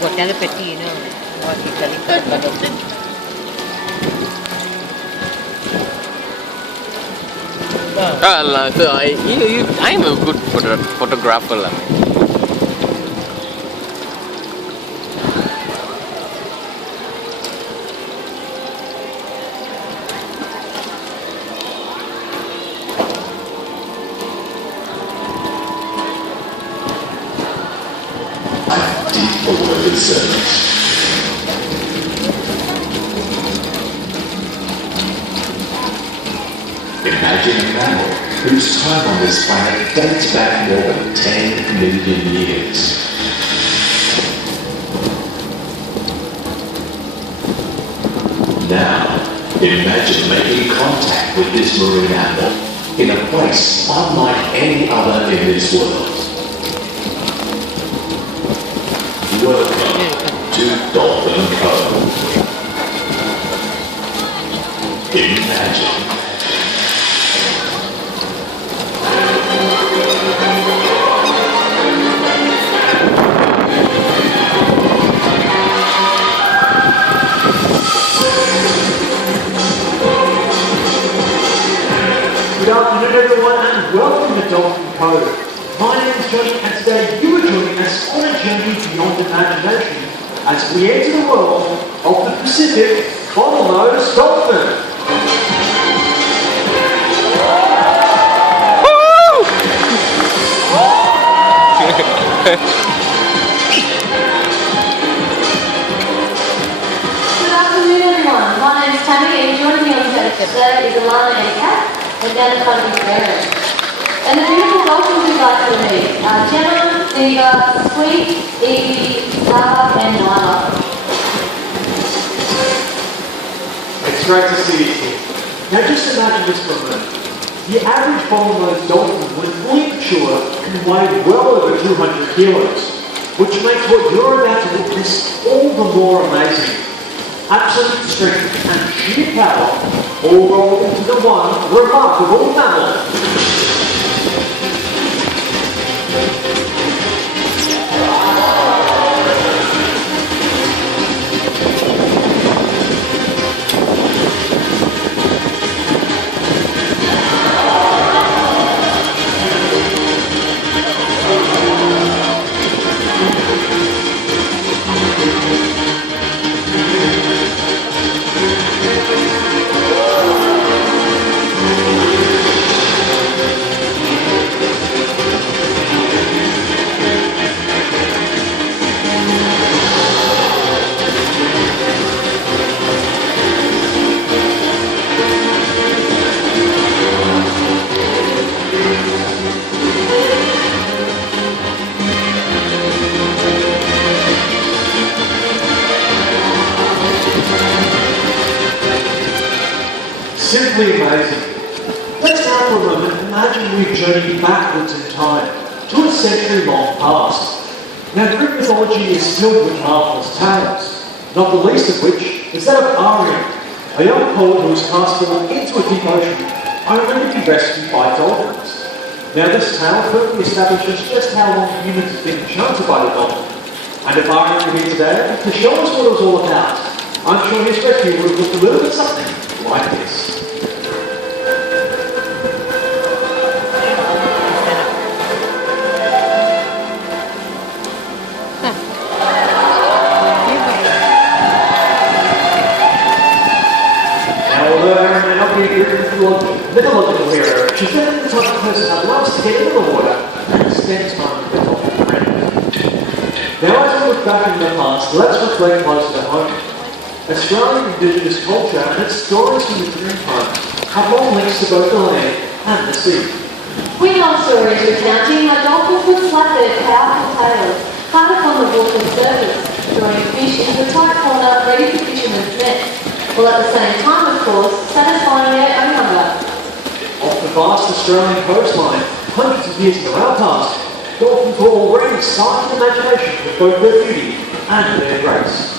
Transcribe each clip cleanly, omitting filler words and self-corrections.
got telepathy, what he's telling for the colors. So I am a good photographer. Imagine a mammal whose time on this planet dates back more than 10 million years. Now, imagine making contact with this marine animal in a place unlike any other in this world. Welcome to Dolphin Cove. Imagine. Good afternoon everyone and welcome to Dolphin Cove. My name is Johnny and today you are joining us on a journey beyond imagination as we enter the world of the Pacific bottlenose dolphin. Good afternoon everyone, my name is Tammy and joining me on stage today is Alana and Kat and down in front of his parents. And the beautiful dolphins we'd like to meet are Gemma, Diva, Sweet, Evie, Zara and Nyla. It's great to see you here. Now just imagine this for a minute. The average bottlenose dolphin when fully mature can weigh well over 200 kilos, which makes what you're about to witness all the more amazing. Absolute strength and sheer power all rolled into the one remarkable mammal. Simply amazing. Let's now for a moment imagine we've journeyed backwards in time to a century-long past. Now Greek mythology is filled with marvellous tales, not the least of which is that of Arion, a young poet who was cast forward into a deep ocean only to be rescued by dolphins. Now this tale firmly establishes just how long humans have been enchanted by the dolphin. And if Arion were here today to show us what it was all about, I'm sure his rescue would have looked a little bit something like this. Mythological hero, she's definitely the type of person that loves to get into the water and spend time with the dolphin friends. Now as we look back in the past, let's reflect closer to home. Australian Indigenous culture and its stories from the dream home have long links to both the land and the sea. We love stories recounting how dolphins would slap their powerful tails hard upon the water's surface, drawing fish into a tight corner ready for fishermen's nets, while at the same time, of course, satisfying their own hunger. Off the vast Australian coastline, hundreds of years ago our past, dolphins were already sparking imagination with both their beauty and their grace.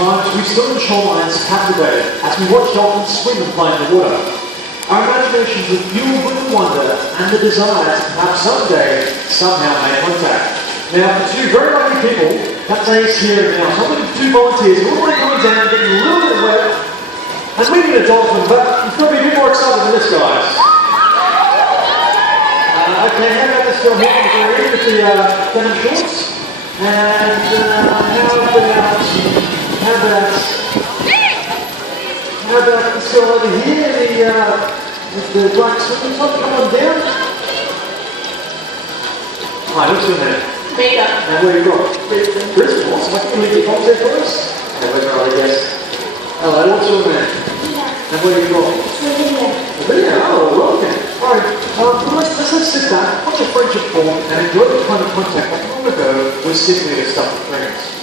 times, we stood on shorelines captivated as we watched dolphins swim and play in the water. Our imaginations were fueled with the wonder and the desire to perhaps someday, somehow make contact. Now, for two very lucky people, that day is here and now. So I'm looking for two volunteers who all want to come down, getting a little bit wet, and we need a dolphin, but you've got to be a bit more excited than this, guys. Okay, how about this girl here with the denim shorts? And how about this girl over here, with the black swimming top? Come on down. Hi, what's your name? Mika. And where you got? Brisbane. Awesome. I can leave your box there for us. Okay, we're going to guess. Hello, what's your name? And where you got? Video. Oh, well, okay. Alright, let's sit back, watch a friendship form, and enjoy the kind of contact like long ago was simply the stuff of friends.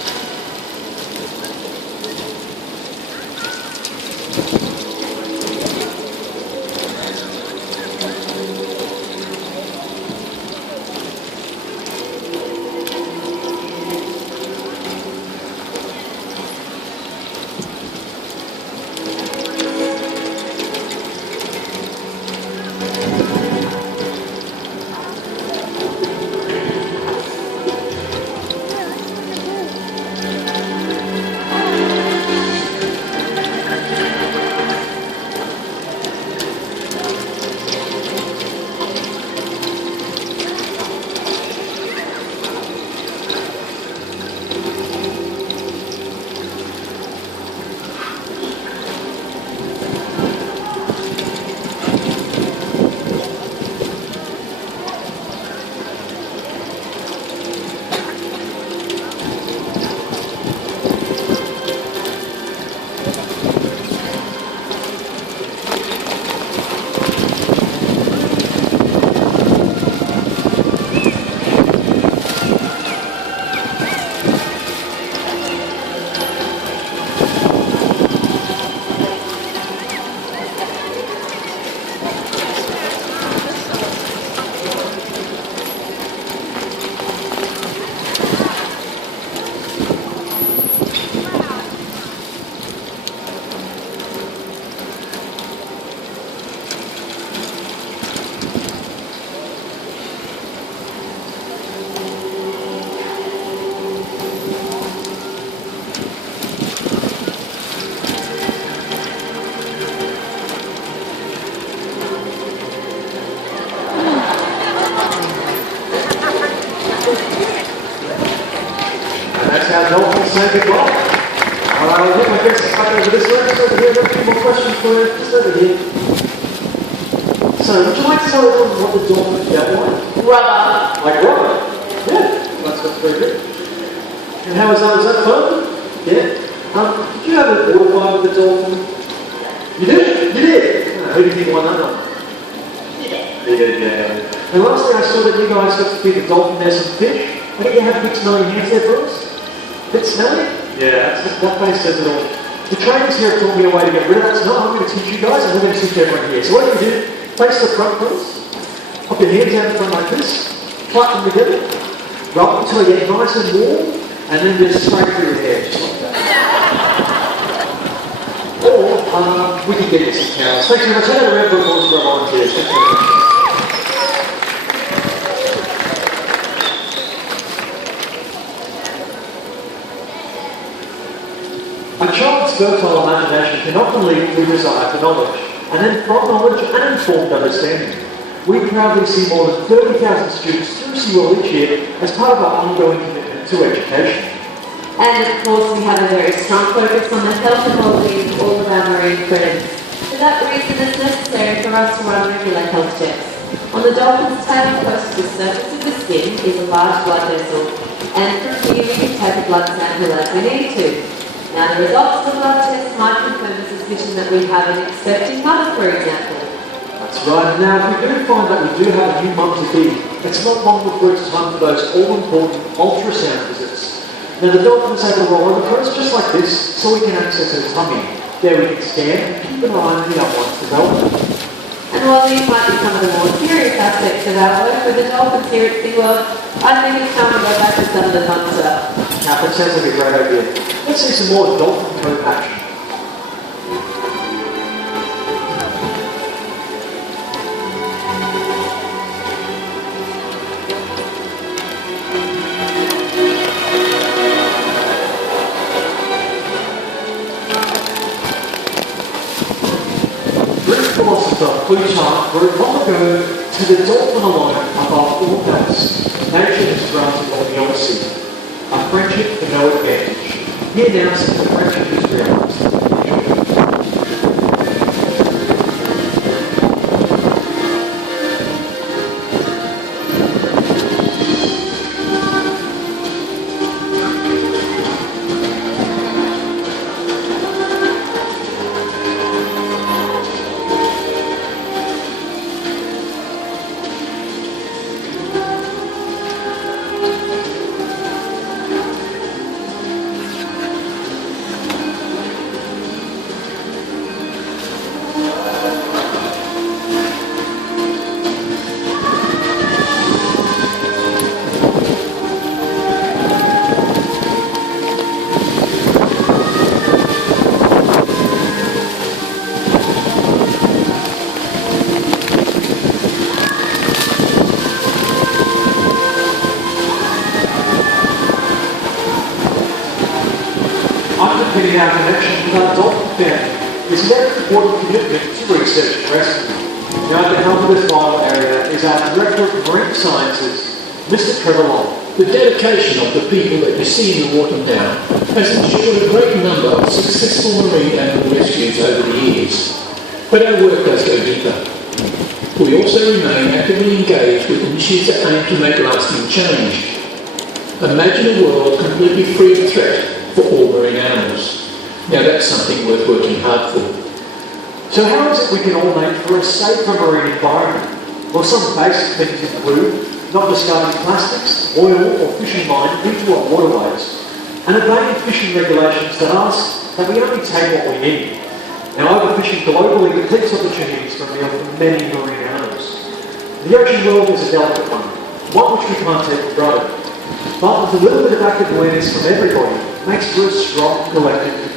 Dolphins say goodbye. Alright, I'll get my guests back over this way. Just over here, I've got a few more questions for you. Just over here. So, would you like to tell everyone what the dolphin felt like? Rubber. Like rubber? Yeah, that's very good. And how was that? Was that fun? Yeah. Did you have a water fight with the dolphin? You did? You did? Who do you think won that one? You did, yeah. And lastly, I saw that you guys got to feed the dolphin there some fish. I think you have big smelly hands there for us. Bit smelly? Yeah, that face says it all. The trainers here have taught me a way to get rid of that smell. I'm going to teach you guys, and we're going to teach everyone here. So what do you do? Face the front first. Pop your hands down in front like this. Clap them together. Rub them until they get nice and warm, and then just straight through your hair, just like that. Or, we can get you some towels. Thanks very much. I got a round of applause for our volunteers. Thanks very much. A child's fertile imagination can often lead to a desire for knowledge, and then from knowledge and informed understanding. We proudly see more than 30,000 students through SeaWorld each year as part of our ongoing commitment to education. And of course, we have a very strong focus on the health and well-being of all of our marine friends. For that reason, it's necessary for us to run regular health checks. On the dolphin's tail, close to the surface of the skin, is a large blood vessel, and from here we can take a blood sample as we need to. Now, the results of the blood test might confirm the suspicion that we have an expecting mother, for example. That's right. Now, if we do find that we do have a new mum to be, it's not long before it's time for those all-important ultrasound visits. Now, the doctor is able to roll over for us just like this, so we can access her tummy. There we can scan and keep an eye on the unwanted development. And while these might be some of the more serious aspects of our work with the dolphins here at SeaWorld, I think it's time to go back to some of the fun stuff. That sounds like a great idea. Let's see some more dolphin code action. Greek philosopher Plutarch wrote long ago, "To the dolphin alone, above all else, nature has granted what the Odyssey, a friendship for no advantage." He announced that the friendship is realized. Underpinning our connection with our dolphin family is an important commitment to research and rescue. Now, to help with this vital area is our Director of Marine Sciences, Mr. Trevor Long. The dedication of the people that you see in the water now has ensured a great number of successful marine animal rescues over the years. But our work does go deeper. We also remain actively engaged with initiatives that aim to make lasting change. Imagine a world completely free of threat for all marine animals. Now that's something worth working hard for. So how is it we can all make for a safer marine environment? Well, some basic things include not discarding plastics, oil or fishing line into our waterways, and obeying fishing regulations that ask that we only take what we need. Now, overfishing globally depletes opportunities for many marine animals. The ocean world is a delicate one which we can't take for granted. But with a little bit of active awareness from everybody, makes for a strong collective difference.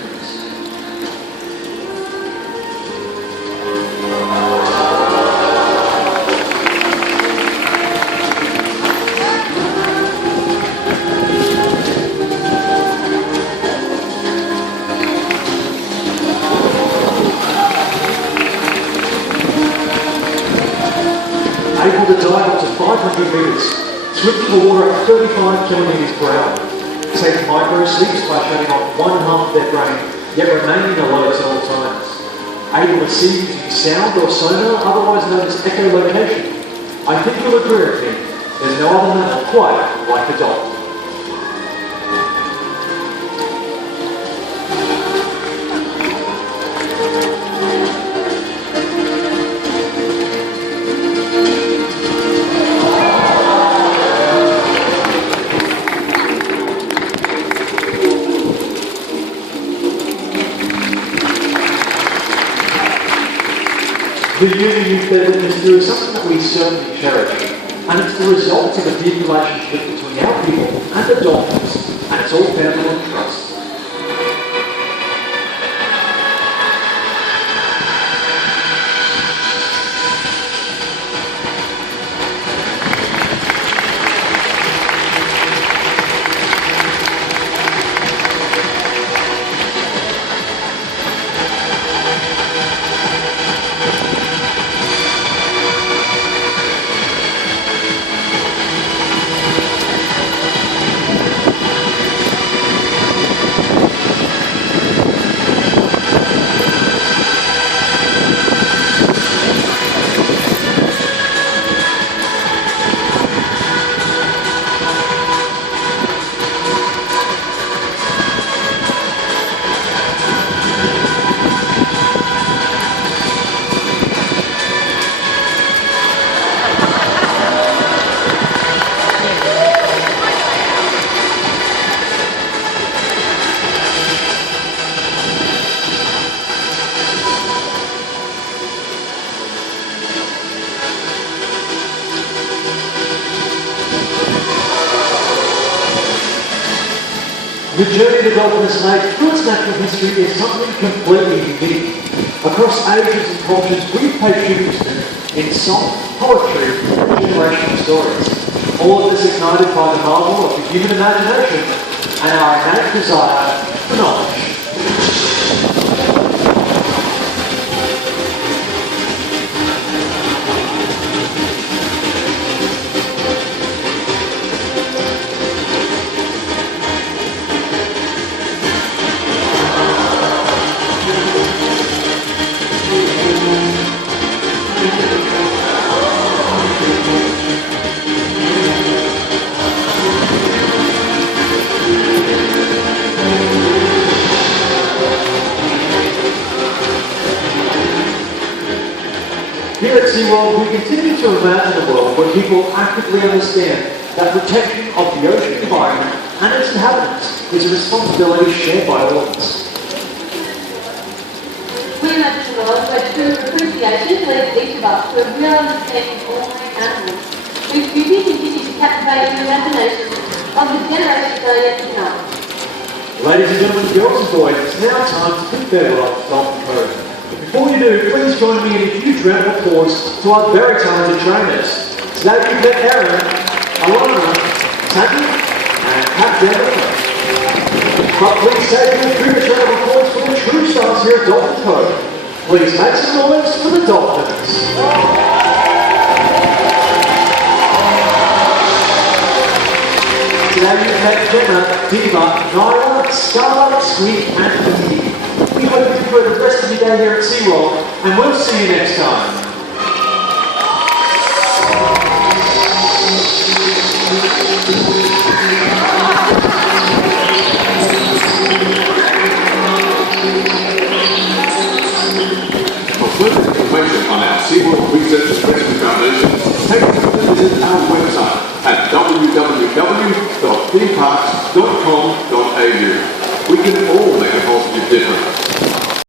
Able to dive up to 500 metres, swim to the water at 35 kilometres per hour, take micro sleeps by shutting off one half of their brain, yet remaining alert at all times. Able to see using sound or sonar, otherwise known as echolocation. I think you'll agree with me, there's no other mammal quite like the dolphin. The union you've been witness to is something that we certainly cherish, and it's the result of a deep relationship between our people and the dolphins, and it's all founded on trust. The journey the dolphin has made through its natural history is something completely unique. Across ages and cultures, we've paid tribute to them in song, poetry, and generational stories. All of this ignited by the marvel of the human imagination and our innate desire for knowledge. Here at SeaWorld, we continue to imagine a world where people actively understand that protection of the ocean environment and its inhabitants is a responsibility shared by all of us. We imagine a world where true appreciation leads each of us to a real understanding of all marine animals, whose beauty continues to captivate the imagination of the generations that are yet to come. Ladies and gentlemen, girls and boys, it's now time to bid farewell to Dolphin Cove. Before you do, please join me in a huge round of applause to our very talented trainers. Today we've met Erin, Alana, Tanya, and Pat Denver. But please take a previous round of applause for the true stars here at Dolphin Cove. Please make some noise for the Dolphins. Today you've met Gemma, Diva, Nyla, Scarlett, Sweet, and Edie. We hope you enjoy the rest of your day here at SeaWorld, and we'll see you next time.